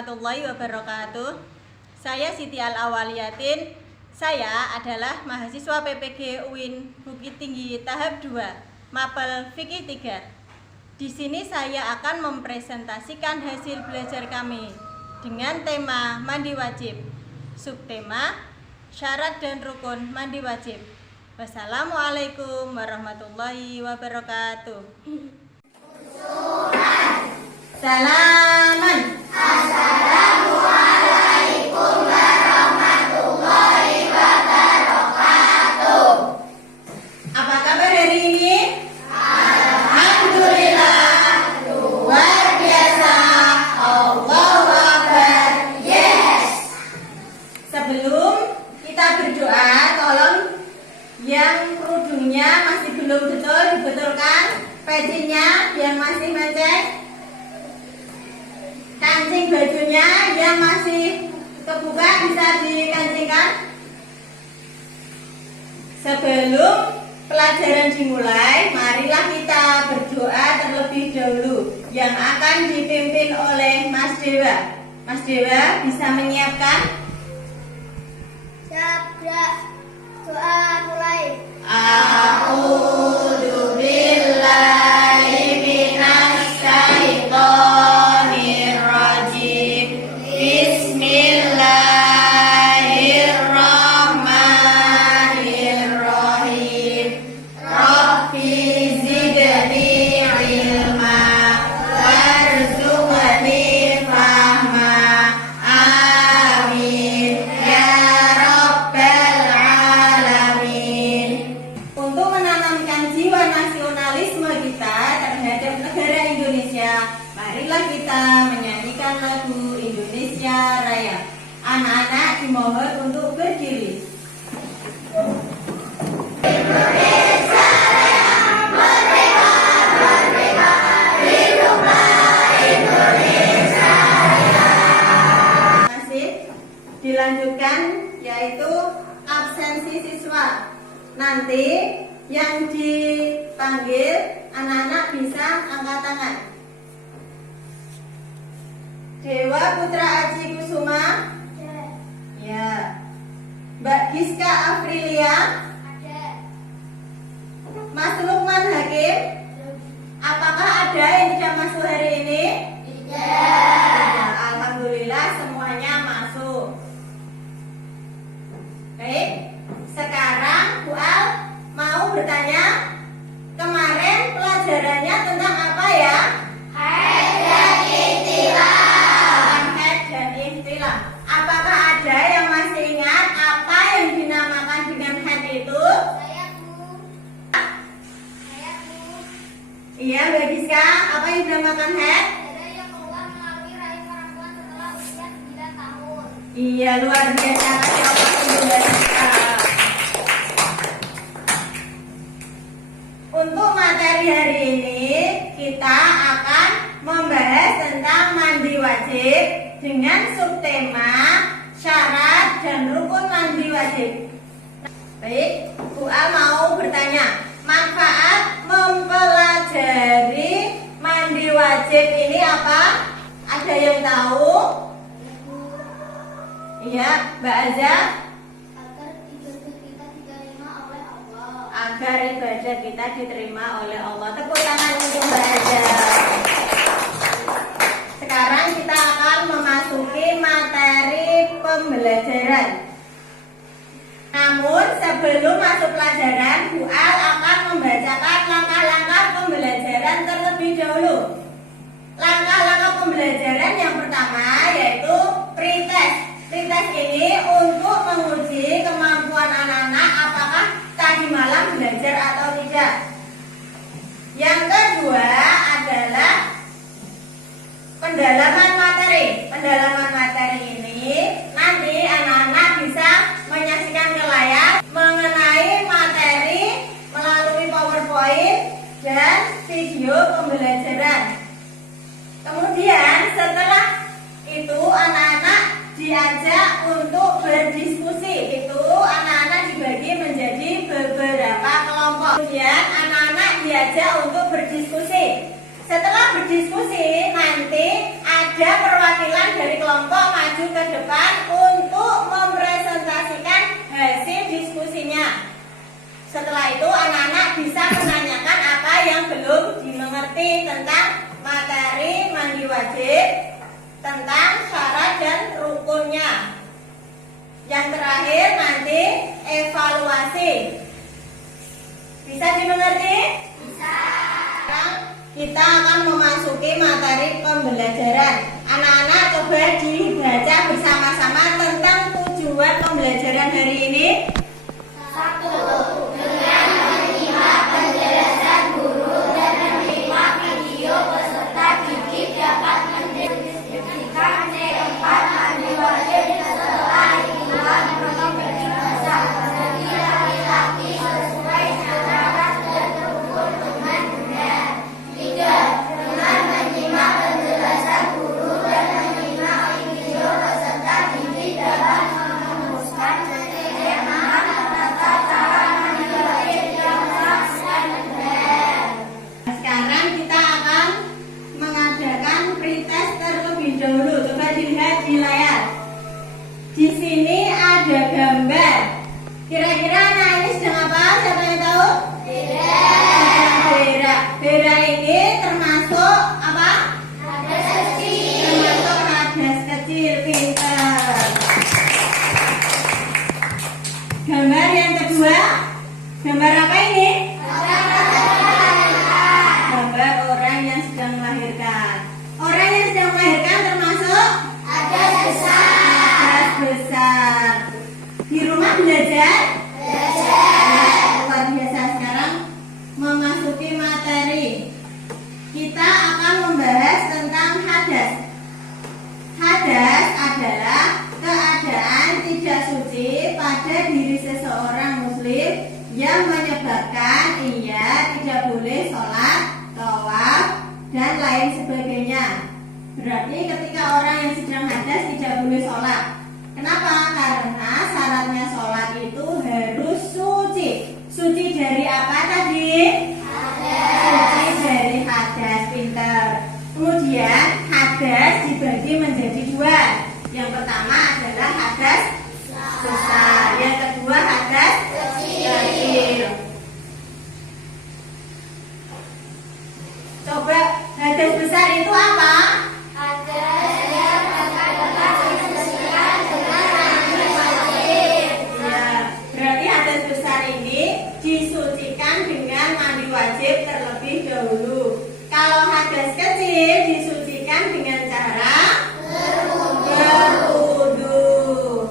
warahmatullahi wabarakatuh. Saya Siti Al-Awaliyatin. Saya adalah mahasiswa PPG UIN Bukit Tinggi tahap 2, Mapel Fikih 3. Di sini saya akan mempresentasikan hasil belajar kami dengan tema mandi wajib. Subtema syarat dan rukun mandi wajib. Wassalamualaikum warahmatullahi wabarakatuh. Salaman. Assalamualaikum warahmatullahi wabarakatuh. Apa kabar hari ini? Alhamdulillah, luar biasa. Allahu Akbar. Yes. Sebelum kita berdoa, tolong yang kerudungnya masih belum betul dibetulkan, pecinya yang masih mecek, kancing bajunya yang masih kebuka bisa dikancingkan. Sebelum pelajaran dimulai, marilah kita berdoa terlebih dahulu yang akan dipimpin oleh Mas Dewa. Mas Dewa bisa menyiapkan? Siap, doa mulai. A'udzu billahi minasy syaithanir rajim. Bismillahirrahmanirrahim. Rabbi zidni ilma warzuqni fahma. Amin ya rabbal alamin. Untuk menanamkan jiwa nasionalisme kita terhadap negara Indonesia, marilah kita menyanyikan lagu Indonesia Raya. Anak-anak dimohon untuk berdiri. Masih dilanjutkan, yaitu absensi siswa. Nanti yang dipanggil anak-anak bisa angkat tangan. Dewa Putra Aji Kusuma. Ya. Mbak Giska Afrilia. Mas Lukman Hakim. Apakah ada yang tidak masuk hari ini? Tidak. Alhamdulillah semuanya masuk. Baik. Sekarang Bu Al mau bertanya, kemarin pelajarannya tentang apa ya? Haid dan ihtilam. Haid dan ihtilam. Apakah ada yang masih ingat apa yang dinamakan dengan haid itu? Saya, Bu. Iya, Mbak Giska, apa yang dinamakan haid? Ada yang keluar melalui rahim perempuan setelah usia 9 tahun. Iya, luar biasa. Kasih Allah untuk Mbak Giska. Untuk materi hari ini kita akan membahas tentang mandi wajib dengan subtema syarat dan rukun mandi wajib. Baik, Bu Al mau bertanya, manfaat mempelajari mandi wajib ini apa? Ada yang tahu? Iya, Mbak Azza. Agar ibadah kita diterima oleh Agar ibadah kita diterima oleh Allah. Allah. Tepuk tangan untuk Mbak Azza. Sekarang kita akan memasuki materi pembelajaran. Namun sebelum masuk pelajaran, Bu Al akan membacakan langkah-langkah pembelajaran terlebih dahulu. Langkah-langkah pembelajaran yang pertama yaitu pretest. Pretest ini untuk menguji kemampuan anak-anak apakah tadi malam belajar atau tidak. Yang kedua adalah pendalaman materi. Pendalaman materi ini nanti anak-anak bisa menyaksikan ke layar mengenai materi melalui PowerPoint dan video pembelajaran. Kemudian setelah itu anak-anak diajak untuk berdiskusi. Itu anak-anak dibagi menjadi beberapa kelompok. Kemudian anak-anak diajak untuk berdiskusi. Setelah berdiskusi nanti ada ada perwakilan dari kelompok maju ke depan untuk mempresentasikan hasil diskusinya. Setelah itu anak-anak bisa menanyakan apa yang belum dimengerti tentang materi mandi wajib, tentang syarat dan rukunnya. Yang terakhir nanti evaluasi. Bisa dimengerti? Bisa. Sekarang kita akan memasuki materi pembelajaran. Anak-anak coba dibaca bersama-sama tentang tujuan pembelajaran hari ini. 1. Dengan menyimak penjelasan guru dan menerima video peserta didik dapat mendeskripsikan keempat mandi wajib setelah lingkungan menjadi masa bagi laki-laki sesuai syarat dan rukun dengan benar. 3. Dengan menyimak penjelasan guru dan menerima video peserta didik dapat merumuskan tema tata cara mandi wajib yang sah dan benar. Sekarang kita akan mengadakan pretest terlebih dahulu. Coba dilihat di layar. Di sini ada gambar. Kira-kira anak ini sedang apa? Siapa yang tahu? Sedang berak. Berak ini termasuk apa? Hadas kecil. Termasuk hadas kecil. Pintar. Gambar yang kedua. Gambar apa ini? Gambar orang yang sedang melahirkan. Orang yang sedang melahirkan termasuk Hadas besar. hadas besar. Di rumah belajar? Luar biasa. Sekarang memasuki materi. Kita akan membahas tentang hadas. Hadas adalah keadaan tidak suci pada diri seseorang muslim yang menyebabkan ia tidak boleh sholat, tawaf, dan lain sebagainya. Berarti ketika orang yang sedang hadas tidak boleh sholat. Kenapa? Karena syaratnya sholat itu harus suci. Suci dari apa tadi? Suci dari hadas. Pintar. Kemudian hadas dibagi menjadi dua. Yang pertama adalah hadas besar. Yang kedua hadas kecil. Coba hadas besar itu apa? Hadas yang dapat diselesaikan dengan mandi wajib. Ya, berarti hadas besar ini disucikan dengan mandi wajib terlebih dahulu. Kalau hadas kecil disucikan dengan cara berwudu.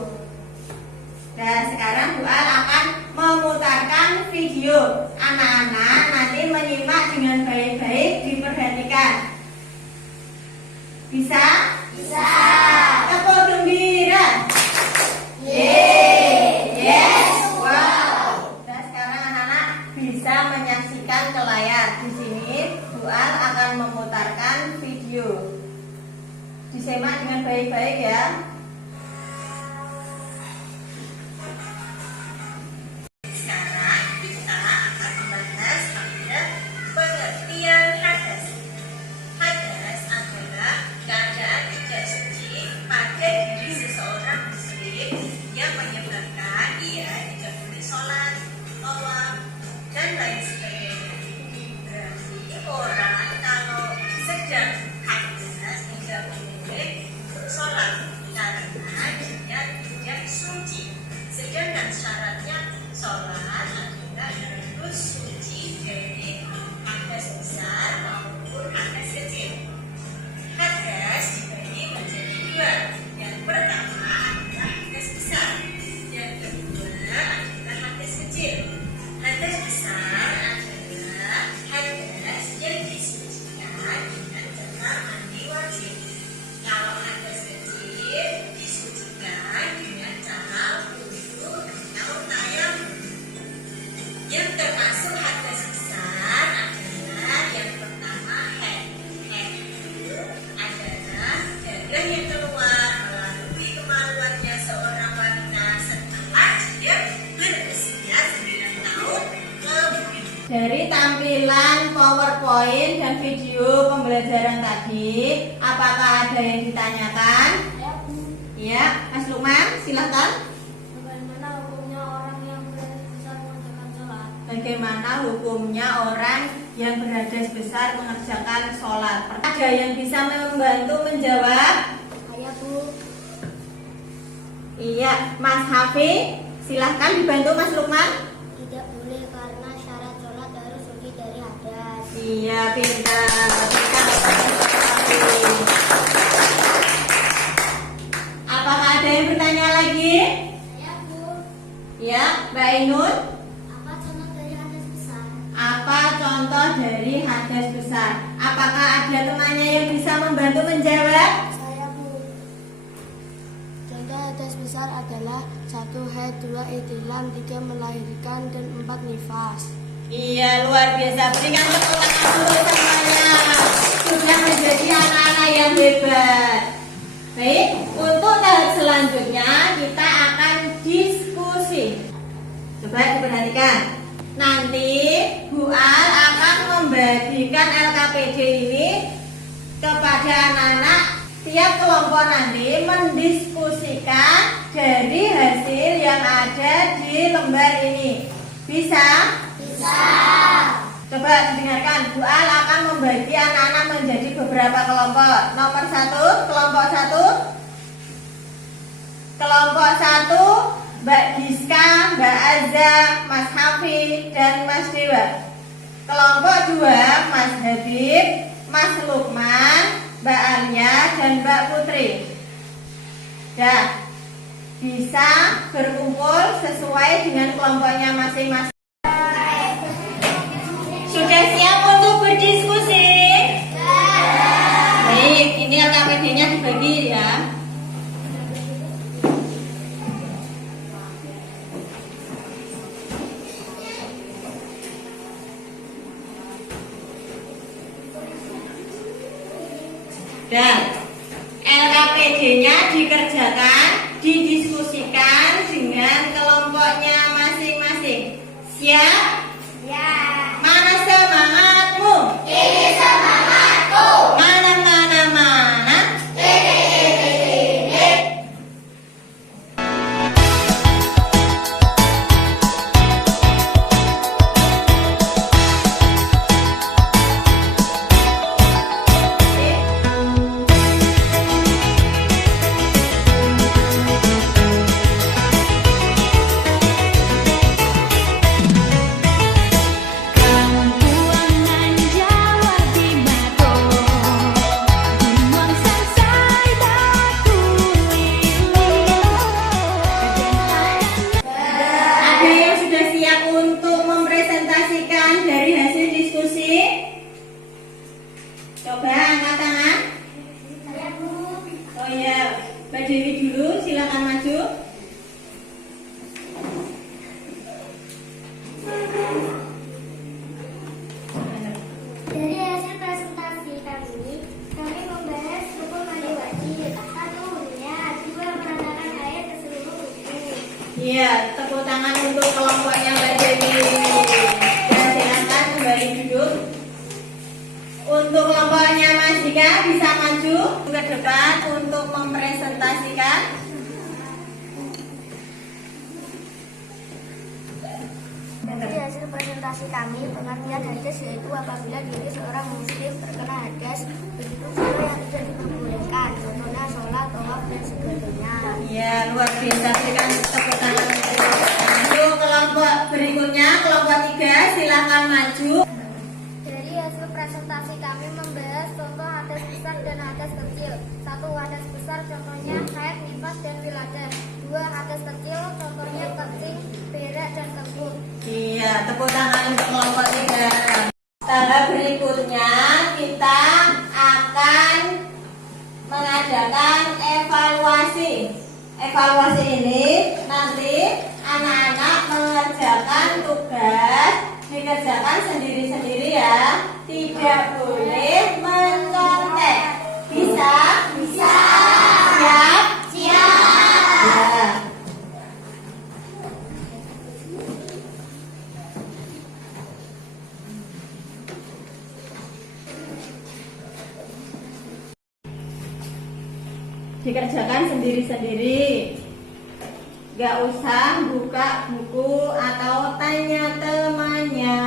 Dan sekarang Bu Al akan memutarkan video. Anak-anak nanti menyimak dengan baik-baik, diperhatikan. Bisa? Bisa. Tepuk gembira. Yes. Wow. Dan sekarang anak-anak bisa menyaksikan ke layar. Di sini Bu Al akan memutarkan video. Disimak dengan baik-baik ya. Sekarang kita akan membahas tentang pengertian hadas. Hadas adalah keadaan tidak suci pada diri seseorang muslim yang menyebabkan ia tidak boleh sholat, tawaf, dan lain sebagainya. Berarti orang kalau sedang hadas tidak boleh sholat karena dia tidak suci. Sedangkan syaratnya sholat adalah harus suci dari hadas besar maupun hadas kecil. Hadas dibagi menjadi dua. Yang pertama adalah hadas besar. Yang kedua adalah hadas kecil. Hadas besar adalah hadas yang disucikan dengan cara mandi wajib. Kalau hadas kecil disucikan dengan cara wudu atau tayamum. Yang termasuk hadas Dari tampilan PowerPoint dan video pembelajaran tadi, apakah ada yang ditanyakan? Ya, Mas Lukman, silahkan. Bagaimana hukumnya orang yang berhadas besar mengerjakan sholat? Bagaimana hukumnya orang yang berhadas besar mengerjakan sholat? Ada yang bisa membantu menjawab? Saya Bu. Iya, Mas Hafi, silahkan dibantu Mas Lukman. Tidak boleh karena syarat sholat harus suci dari hadas. Iya, pintar. Apakah ada yang bertanya lagi? Saya Bu. Ya, Mbak Ainun. Apa contoh dari hadas besar? Apa contoh dari hadas besar? Apakah ada temannya yang bisa membantu menjawab? Saya Bu. Contoh hadas besar adalah 1 haid, 2 ihtilam, 3 melahirkan, dan 4 nifas. Iya, luar biasa. Berikan tepuk tangan untuk semuanya. Sudah menjadi anak-anak yang hebat. Baik, untuk tahap selanjutnya kita akan diskusi. Coba diperhatikan. Nanti Bu Al akan membagikan LKPD ini kepada anak-anak. Tiap kelompok nanti mendiskusikan dari hasil yang ada di lembar ini. Bisa? Bisa. Coba dengarkan, Bu Al akan membagi anak-anak menjadi beberapa kelompok. Nomor 1, kelompok 1. Kelompok 1, Mbak Giska, Mbak Azza, Mas Hafi, dan Mas Dewa. Kelompok 2, Mas Habib, Mas Lukman, Mbak Alia, dan Mbak Putri. Ya, bisa berkumpul sesuai dengan kelompoknya masing-masing. Sudah siap untuk berdiskusi? Baik, ini LKPD-nya dibagi ya. Dan LKPD-nya dikerjakan, didiskusikan dengan kelompoknya masing-masing. Siap? Ya. Mana semangatmu? Ini semangatku. Mana? Ada yang sudah siap untuk mempresentasikan dari hasil diskusi? Coba angkat tangan. Saya Bu. Oh ya, Mbak Dewi dulu, silakan maju. Dari hasil presentasi kami membahas rukun mandi wajib. 1, niat. 2, menandakan air ke seluruh tubuh. Iya, tepuk tangan untuk kelompoknya Mbak Dewi. Dan silakan kembali duduk. Untuk kelompoknya Mas Dika bisa maju ke depan untuk mempresentasikan. Dari hasil presentasi kami, pengertian hadas yaitu apabila diri seorang muslim terkena hadas, begitu pula yang tidak diperbolehkan, contohnya sholat, tawaf, dan sebagainya. Iya, luar biasa. Berikan tepuk tangan untuk kelompok berikutnya, kelompok 3, silakan maju. Dari hasil presentasi kami membahas contoh hadas besar dan hadas kecil. 1, hadas besar contohnya haid, nifas, dan wiladah. 2, hadas kecil contohnya kencing, berak, dan kebun. Iya, tepuk tangan untuk kelompok 3. Tahap berikutnya kita akan mengadakan evaluasi. Evaluasi ini nanti anak-anak mengerjakan tugas, dikerjakan sendiri-sendiri ya. Tidak boleh mencontek. Bisa? Bisa. Siap? Siap. Ya. dikerjakan sendiri-sendiri. Gak usah buka buku atau tanya temannya.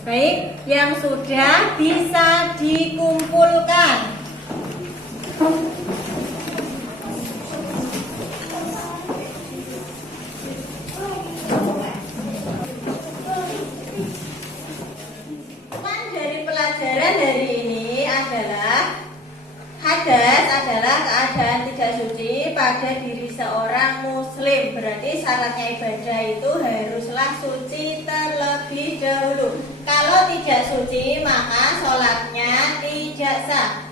Baik, yang sudah bisa dikumpulkan. Tujuan dari pelajaran hari ini adalah hadas adalah keadaan tidak suci pada diri seorang muslim. Berarti syaratnya ibadah itu haruslah suci terlebih dahulu. Kalau tidak suci maka sholatnya tidak sah.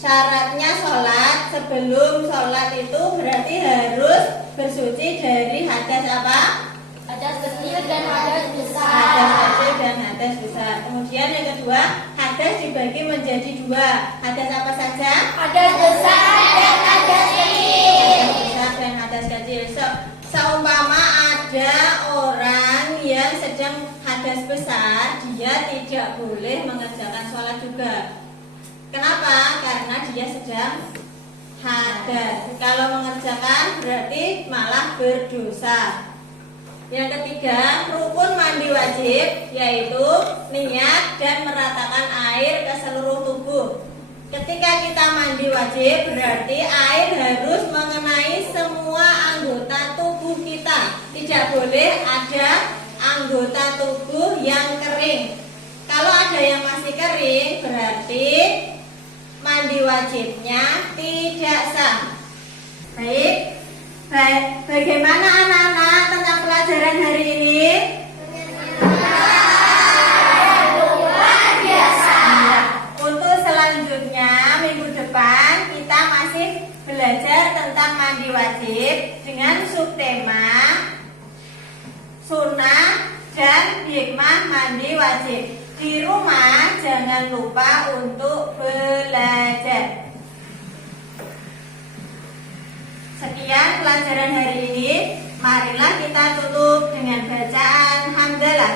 Syaratnya sholat, sebelum sholat itu berarti harus bersuci dari hadas apa? Hadas kecil dan hadas besar. Hadas kecil dan hadas besar. Kemudian yang kedua, hadas dibagi menjadi dua. Hadas apa saja? Hadas besar dan hadas kecil. Hadas besar dan hadas kecil. Seumpama ada orang yang sedang hadas besar, dia tidak boleh mengerjakan sholat juga. Kenapa? Karena dia sedang hadas. Kalau mengerjakan berarti malah berdosa. Yang ketiga, rukun mandi wajib, yaitu niat dan meratakan air ke seluruh tubuh. Ketika kita mandi wajib, berarti air harus mengenai semua anggota tubuh kita. Tidak boleh ada anggota tubuh yang kering. Kalau ada yang masih kering, berarti mandi wajibnya tidak sah. Baik, bagaimana anak-anak tentang pelajaran hari ini? Luar biasa. Untuk selanjutnya minggu depan kita masih belajar tentang mandi wajib dengan subtema sunnah dan hikmah mandi wajib. Di rumah jangan lupa untuk belajar. Sekian pelajaran hari ini. Marilah kita tutup dengan bacaan hamdalah.